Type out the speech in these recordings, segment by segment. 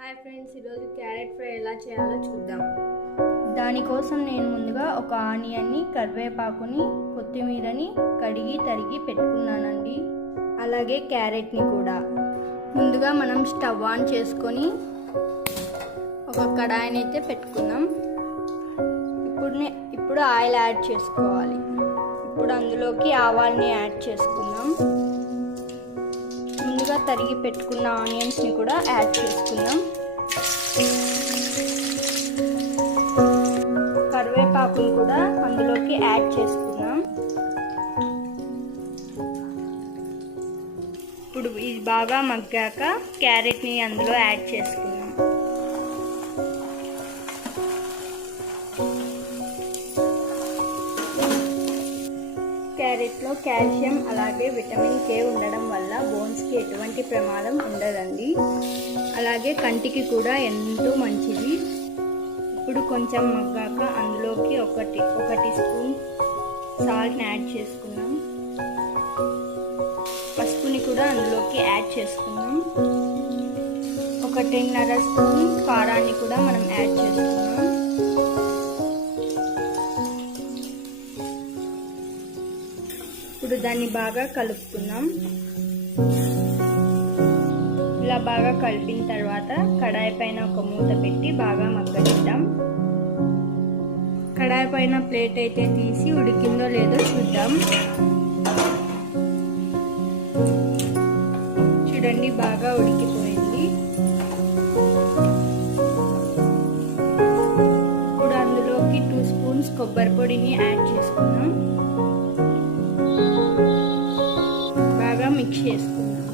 Hi friends, ఈరోజు carrot fry ఎలా చేయాలో చూద్దాం. దానికోసం నేను ముందుగా ఒక ఆనియన్ని, కరివేపాకుని, కొత్తిమీరని కడిగి తరిగి పెట్టుకున్నానండి. అలాగే క్యారెట్ని కూడా. ముందుగా మనం స్టవ్ ఆన్ చేసుకొని ఒక కడాయిని అయితే పెట్టుకుందాం. ఇప్పుడు ఆయిల్ యాడ్ చేసుకోవాలి. ఇప్పుడు అందులోకి ఆవాల్ని యాడ్ చేసుకుందాం. ముందుగా తరిగి పెట్టుకున్న ఆనియన్స్ని కూడా యాడ్ చేసుకుందాం. కరివేపాకుని కూడా అందులోకి యాడ్ చేసుకుందాం. ఇప్పుడు ఇది బాగా మగ్గాక క్యారెట్ని అందులో యాడ్ చేసుకుందాం. క్యారెట్లో కాల్షియం అలాగే విటమిన్ కే ఉండడం వల్ల బోన్స్కి ఎటువంటి ప్రమాదం ఉండదండి. అలాగే కంటికి కూడా ఎంతో మంచిది. ఇప్పుడు కొంచెం మగ్గాక అందులోకి ఒక టీ స్పూన్ సాల్ట్ని యాడ్ చేసుకుందాం. పసుపుని కూడా అందులోకి యాడ్ చేసుకుందాం. 1.5 స్పూన్ కారాన్ని కూడా మనం యాడ్ చేసుకుందాం. ఇప్పుడు దాన్ని బాగా కలుపుకుందాం. ఇలా బాగా కలిపిన తర్వాత కడాయి పైన ఒక మూత పెట్టి బాగా మగ్గనిద్దాం. కడాయి పైన ప్లేట్ అయితే తీసి ఉడికిందో లేదో చూద్దాం. చూడండి, బాగా ఉడికిపోయింది. ఇప్పుడు అందులోకి 2 స్పూన్స్ కొబ్బరి పొడిని యాడ్ చేసుకుందాం. బాగా మిక్స్ చేసుకుందాం.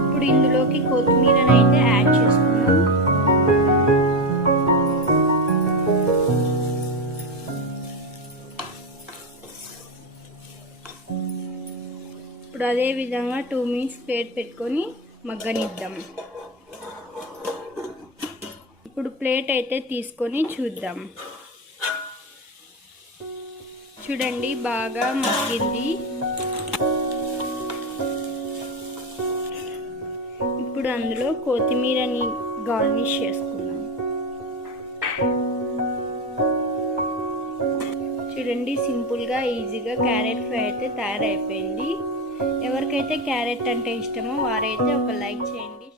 ఇప్పుడు ఇందులోకి కొత్తిమీరని అయితే యాడ్ చేసుకుందాం. ఇప్పుడు అదే విధంగా 2 మినిట్స్ ప్లేట్ పెట్టుకొని మగ్గనిద్దాం. ఇప్పుడు ప్లేట్ అయితే తీసుకొని చూద్దాం. చూడండి, బాగా మగ్గింది. ఇప్పుడు అందులో కొత్తిమీరని గార్నిష్ చేసుకుందాం. చూడండి, సింపుల్గా ఈజీగా క్యారెట్ ఫ్రై అయితే తయారైపోయింది. ఎవరికైతే క్యారెట్ అంటే ఇష్టమో వారైతే ఒక లైక్ చేయండి.